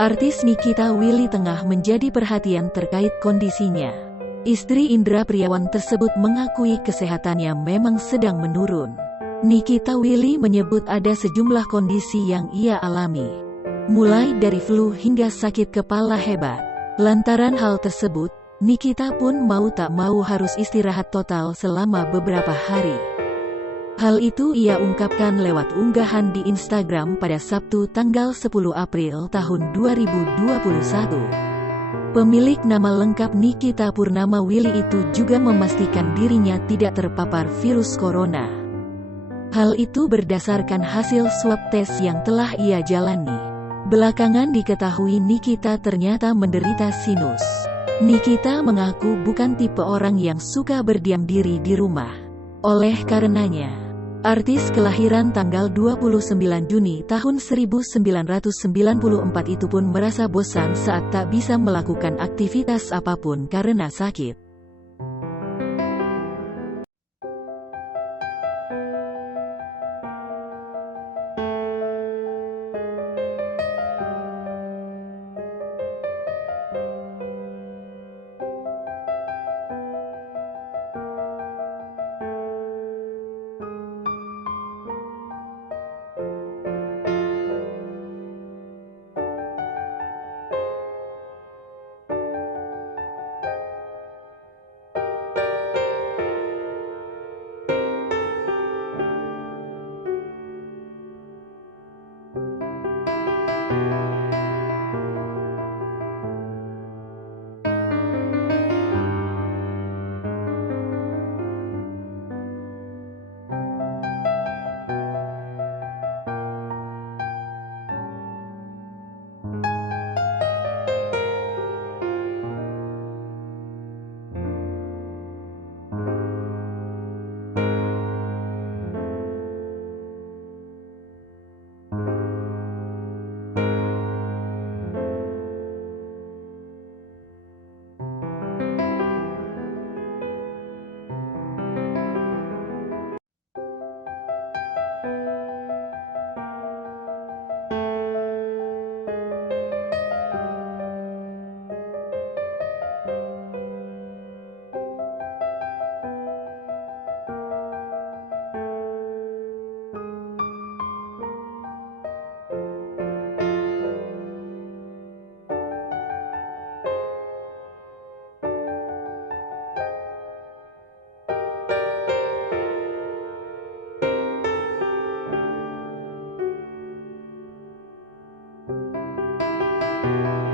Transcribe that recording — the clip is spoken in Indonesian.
Artis Nikita Willy tengah menjadi perhatian terkait kondisinya. Istri Indra Priawan tersebut mengakui kesehatannya memang sedang menurun. Nikita Willy menyebut ada sejumlah kondisi yang ia alami, mulai dari flu hingga sakit kepala hebat. Lantaran hal tersebut, Nikita pun mau tak mau harus istirahat total selama beberapa hari. Hal itu ia ungkapkan lewat unggahan di Instagram pada Sabtu tanggal 10 April tahun 2021. Pemilik nama lengkap Nikita Purnama Willy itu juga memastikan dirinya tidak terpapar virus corona. Hal itu berdasarkan hasil swab tes yang telah ia jalani. Belakangan diketahui Nikita ternyata menderita sinus. Nikita mengaku bukan tipe orang yang suka berdiam diri di rumah. Oleh karenanya, artis kelahiran tanggal 29 Juni tahun 1994 itu pun merasa bosan saat tak bisa melakukan aktivitas apapun karena sakit.